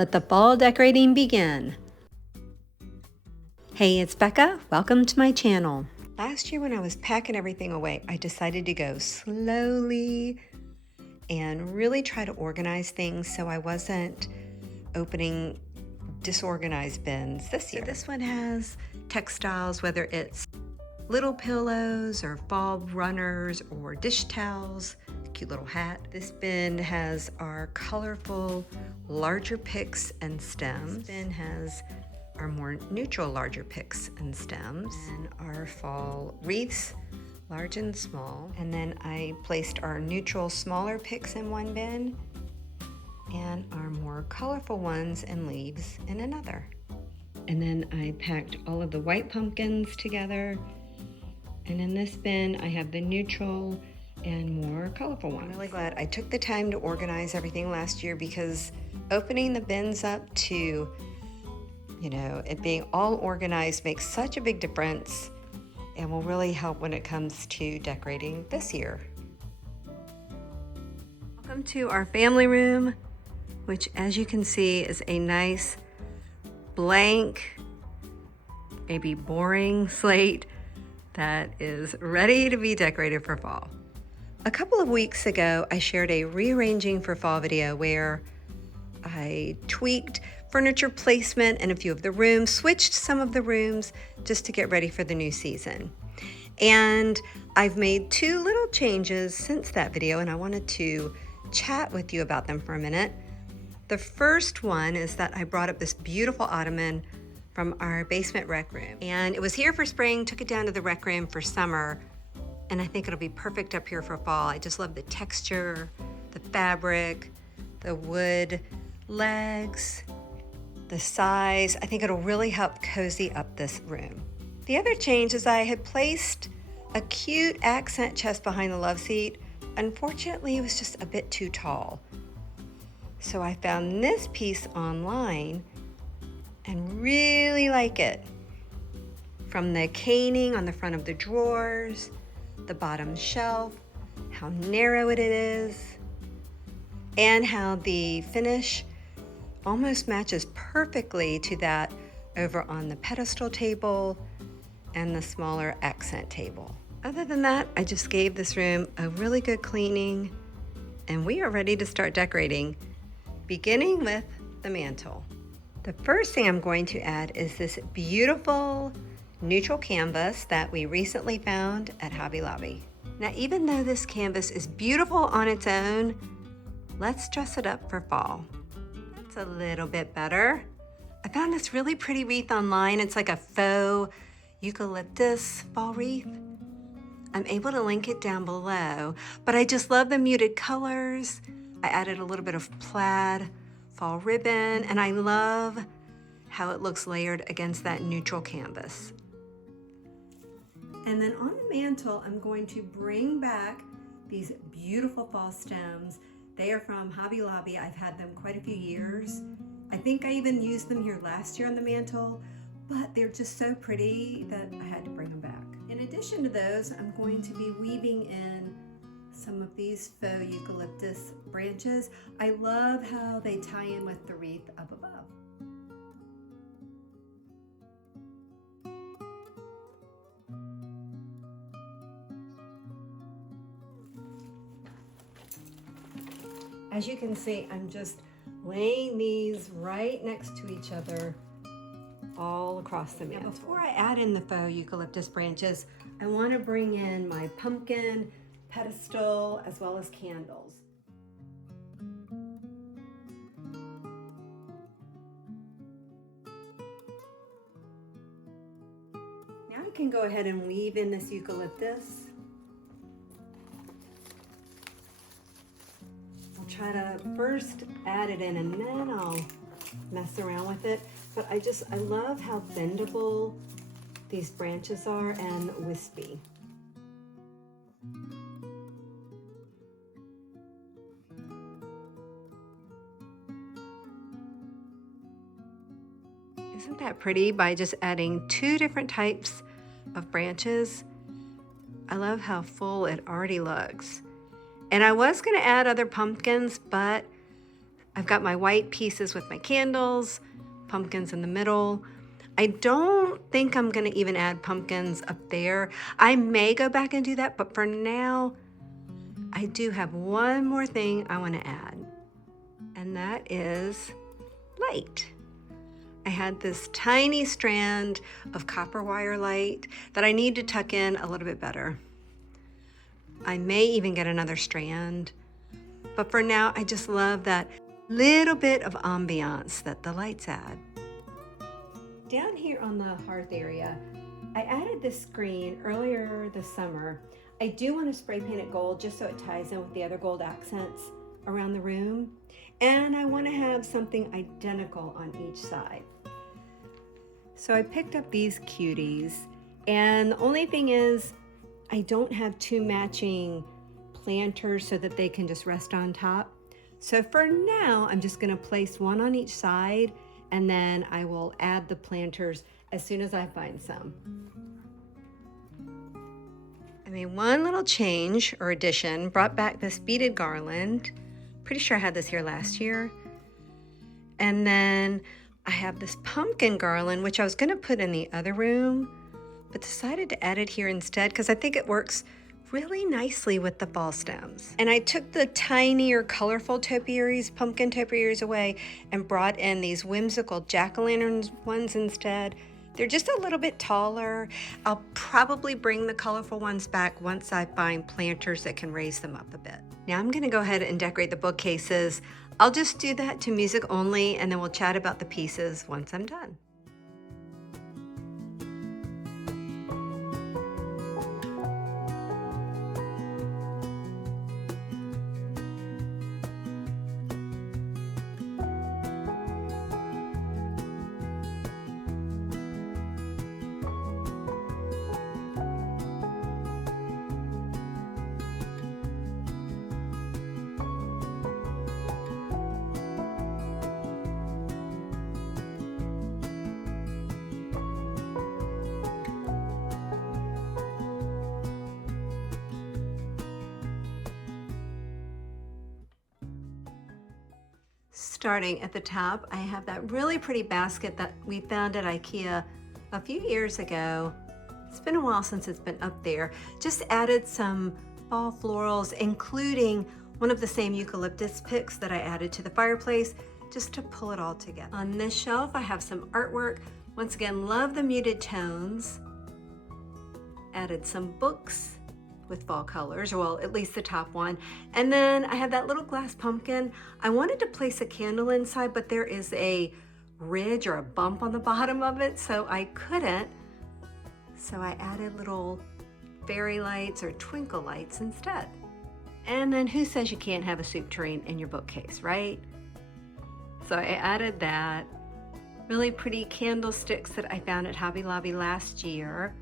Let the fall decorating begin. Hey, it's Becca. Welcome to my channel. Last year when I was packing everything away, I decided to go slowly and really try to organize things so I wasn't opening disorganized bins this year. So this one has textiles, whether it's little pillows or fall runners or dish towels, cute little hat. This bin has our colorful larger picks and stems. This bin has our more neutral larger picks and stems, and our fall wreaths, large and small. And then I placed our neutral smaller picks in one bin and our more colorful ones and leaves in another. And then I packed all of the white pumpkins together. And in this bin, I have the neutral and more colorful ones. I'm really glad I took the time to organize everything last year, because opening the bins up to, it being all organized makes such a big difference and will really help when it comes to decorating this year. Welcome to our family room, which, as you can see, is a nice blank, maybe boring slate that is ready to be decorated for fall. A couple of weeks ago, I shared a rearranging for fall video where I tweaked furniture placement in a few of the rooms, switched some of the rooms just to get ready for the new season. And I've made two little changes since that video, and I wanted to chat with you about them for a minute. The first one is that I brought up this beautiful ottoman from our basement rec room. And it was here for spring, took it down to the rec room for summer, and I think it'll be perfect up here for fall. I just love the texture, the fabric, the wood legs, the size. I think it'll really help cozy up this room. The other change is I had placed a cute accent chest behind the love seat. Unfortunately, it was just a bit too tall. So I found this piece online and really like it. From the caning on the front of the drawers, the bottom shelf, how narrow it is, and how the finish almost matches perfectly to that over on the pedestal table and the smaller accent table. Other than that, I just gave this room a really good cleaning, and we are ready to start decorating, beginning with the mantle. The first thing I'm going to add is this beautiful neutral canvas that we recently found at Hobby Lobby. Now, even though this canvas is beautiful on its own, let's dress it up for fall. That's a little bit better. I found this really pretty wreath online. It's like a faux eucalyptus fall wreath. I'm able to link it down below, but I just love the muted colors. I added a little bit of plaid fall ribbon, and I love how it looks layered against that neutral canvas. And then on the mantle, I'm going to bring back these beautiful fall stems. They are from Hobby Lobby. I've had them quite a few years. I think I even used them here last year on the mantle, but they're just so pretty that I had to bring them back. In addition to those, I'm going to be weaving in some of these faux eucalyptus branches. I love how they tie in with the wreath up above. As you can see, I'm just laying these right next to each other all across the mantle. Now, before I add in the faux eucalyptus branches, I want to bring in my pumpkin pedestal as well as candles. Now I can go ahead and weave in this eucalyptus. I'll try to first add it in and then I'll mess around with it. But I love how bendable these branches are and wispy. Isn't that pretty? By just adding two different types of branches, I love how full it already looks. And I was going to add other pumpkins, but I've got my white pieces with my candles, pumpkins in the middle. I don't think I'm gonna even add pumpkins up there. I may go back and do that, but for now, I do have one more thing I wanna add, and that is light. I had this tiny strand of copper wire light that I need to tuck in a little bit better. I may even get another strand, but for now, I just love that little bit of ambiance that the lights add. Down here on the hearth area, I added this screen earlier this summer. I do want to spray paint it gold just so it ties in with the other gold accents around the room. And I want to have something identical on each side. So I picked up these cuties, and the only thing is I don't have two matching planters so that they can just rest on top. So for now, I'm just going to place one on each side, and then I will add the planters as soon as I find some. I made one little change or addition, brought back this beaded garland. Pretty sure I had this here last year. And then I have this pumpkin garland, which I was gonna put in the other room, but decided to add it here instead because I think it works really nicely with the fall stems. And I took the tinier colorful topiaries, pumpkin topiaries away, and brought in these whimsical jack-o'-lantern ones instead. They're just a little bit taller. I'll probably bring the colorful ones back once I find planters that can raise them up a bit. Now I'm gonna go ahead and decorate the bookcases. I'll just do that to music only, and then we'll chat about the pieces once I'm done. Starting at the top, I have that really pretty basket that we found at IKEA a few years ago. It's been a while since it's been up there. Just added some fall florals, including one of the same eucalyptus picks that I added to the fireplace, just to pull it all together. On this shelf, I have some artwork. Once again, love the muted tones. Added some books with fall colors, well, at least the top one. And then I have that little glass pumpkin. I wanted to place a candle inside, but there is a ridge or a bump on the bottom of it, so I couldn't. So I added little fairy lights or twinkle lights instead. And then who says you can't have a soup tureen in your bookcase, right? So I added that. Really pretty candlesticks that I found at Hobby Lobby last year.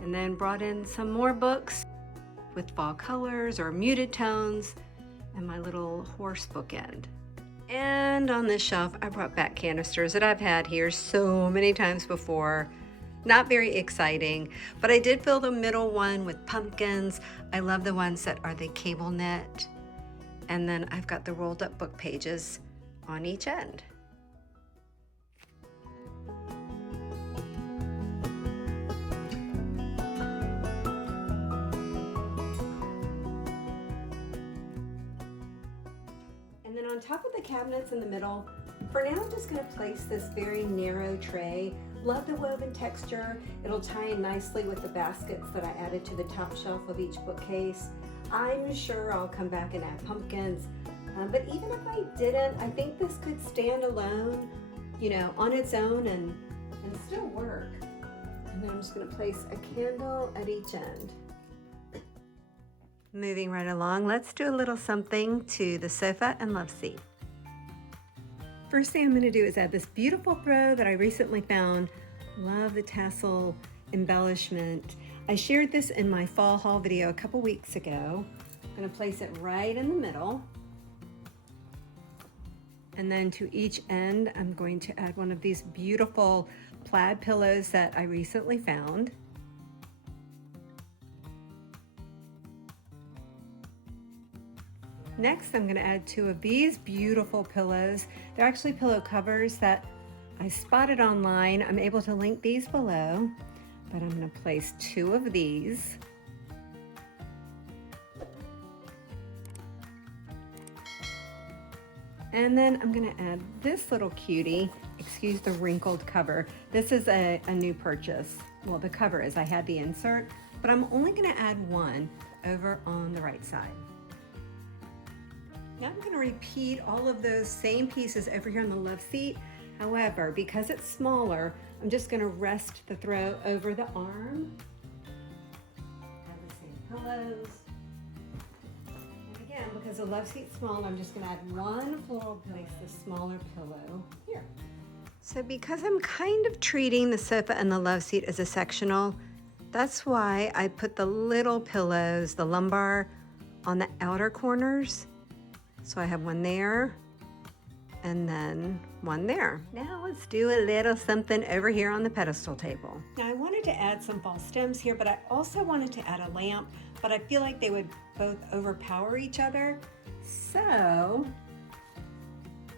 And then brought in some more books with fall colors or muted tones, and my little horse bookend. And on this shelf, I brought back canisters that I've had here so many times before. Not very exciting, but I did fill the middle one with pumpkins. I love the ones that are the cable knit. And then I've got the rolled up book pages on each end. And then on top of the cabinets in the middle, for now I'm just going to place this very narrow tray. Love the woven texture. It'll tie in nicely with the baskets that I added to the top shelf of each bookcase. I'm sure I'll come back and add pumpkins, but even if I didn't, I think this could stand alone, you know, on its own and still work. And then I'm just going to place a candle at each end. Moving right along, let's do a little something to the sofa and love seat. First thing I'm going to do is add this beautiful throw that I recently found. Love the tassel embellishment. I shared this in my fall haul video a couple weeks ago. I'm going to place it right in the middle. And then to each end, I'm going to add one of these beautiful plaid pillows that I recently found. Next, I'm going to add 2 of these beautiful pillows. They're actually pillow covers that I spotted online. I'm able to link these below, but I'm going to place 2 of these. And then I'm going to add this little cutie. Excuse the wrinkled cover. This is a new purchase. Well, the cover is, I had the insert, but I'm only going to add 1 over on the right side. Now I'm going to repeat all of those same pieces over here on the love seat. However, because it's smaller, I'm just going to rest the throw over the arm. Have the same pillows. And again, because the love seat's small, I'm just going to add 1 floral, place the smaller pillow here. So because I'm kind of treating the sofa and the love seat as a sectional, that's why I put the little pillows, the lumbar, on the outer corners. So I have 1 there and then 1 there. Now let's do a little something over here on the pedestal table. Now I wanted to add some fall stems here, but I also wanted to add a lamp, but I feel like they would both overpower each other. So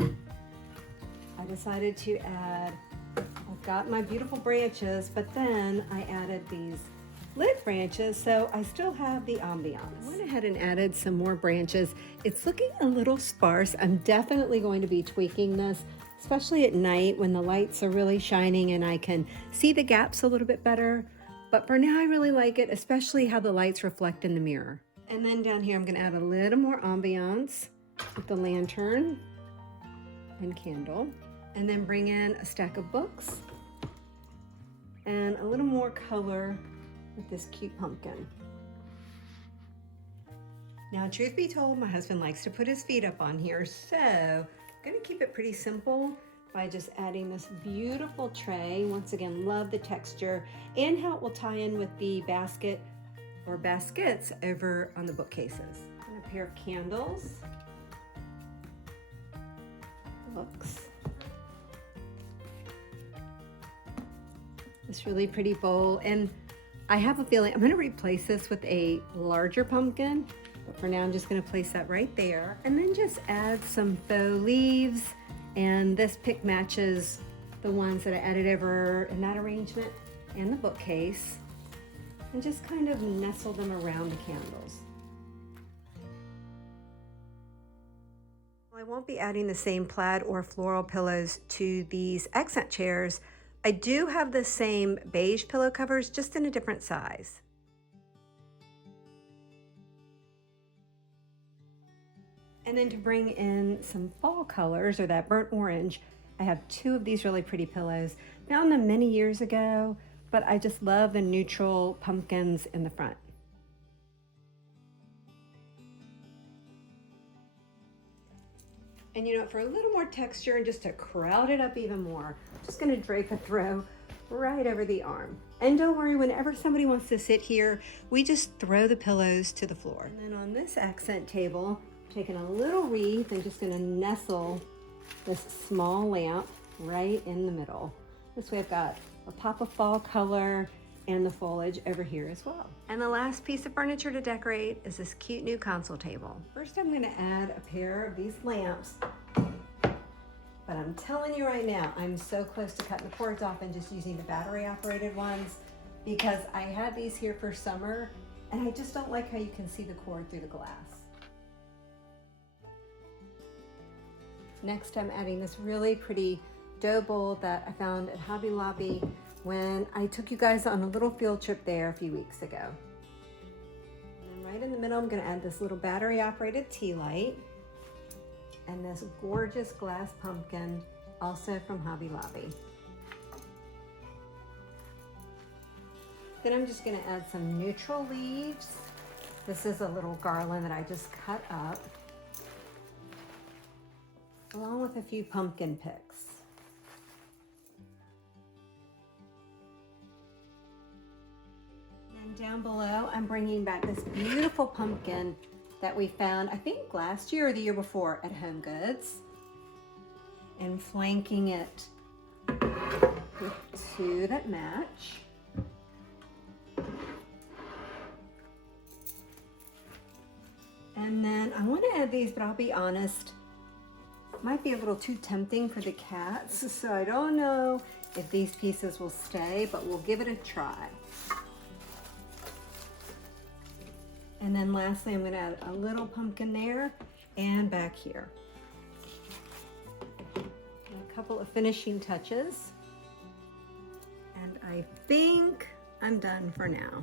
I decided to add, I've got my beautiful branches, but then I added these lit branches, so I still have the ambiance. I went ahead and added some more branches. It's looking a little sparse. I'm definitely going to be tweaking this, especially at night when the lights are really shining and I can see the gaps a little bit better. But for now, I really like it, especially how the lights reflect in the mirror. And then down here, I'm gonna add a little more ambiance with the lantern and candle, and then bring in a stack of books and a little more color with this cute pumpkin. Now, truth be told, my husband likes to put his feet up on here, so I'm gonna keep it pretty simple by just adding this beautiful tray. Once again, love the texture and how it will tie in with the basket or baskets over on the bookcases. And a pair of candles, books, this really pretty bowl, and I have a feeling I'm going to replace this with a larger pumpkin, but for now I'm just going to place that right there, and then just add some faux leaves, and this pick matches the ones that I added over in that arrangement and the bookcase, and just kind of nestle them around the candles. I won't be adding the same plaid or floral pillows to these accent chairs. I do have the same beige pillow covers, just in a different size. And then to bring in some fall colors, or that burnt orange, I have 2 of these really pretty pillows. Found them many years ago, but I just love the neutral pumpkins in the front. And you know, for a little more texture and just to crowd it up even more, I'm just gonna drape a throw right over the arm. And don't worry, whenever somebody wants to sit here, we just throw the pillows to the floor. And then on this accent table, I'm taking a little wreath and just gonna nestle this small lamp right in the middle. This way I've got a pop of fall color and the foliage over here as well. And the last piece of furniture to decorate is this cute new console table. First, I'm gonna add a pair of these lamps, but I'm telling you right now, I'm so close to cutting the cords off and just using the battery operated ones, because I had these here for summer and I just don't like how you can see the cord through the glass. Next, I'm adding this really pretty dough bowl that I found at Hobby Lobby when I took you guys on a little field trip there a few weeks ago. And right in the middle, I'm gonna add this little battery operated tea light and this gorgeous glass pumpkin, also from Hobby Lobby. Then I'm just gonna add some neutral leaves. This is a little garland that I just cut up, along with a few pumpkin picks. And down below, I'm bringing back this beautiful pumpkin that we found, I think last year or the year before, at HomeGoods, and flanking it with 2 that match. And then I want to add these, but I'll be honest, might be a little too tempting for the cats, so I don't know if these pieces will stay, but we'll give it a try. And then lastly, I'm going to add a little pumpkin there and back here. A couple of finishing touches. And I think I'm done for now.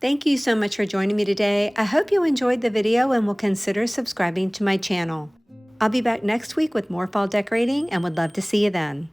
Thank you so much for joining me today. I hope you enjoyed the video and will consider subscribing to my channel. I'll be back next week with more fall decorating and would love to see you then.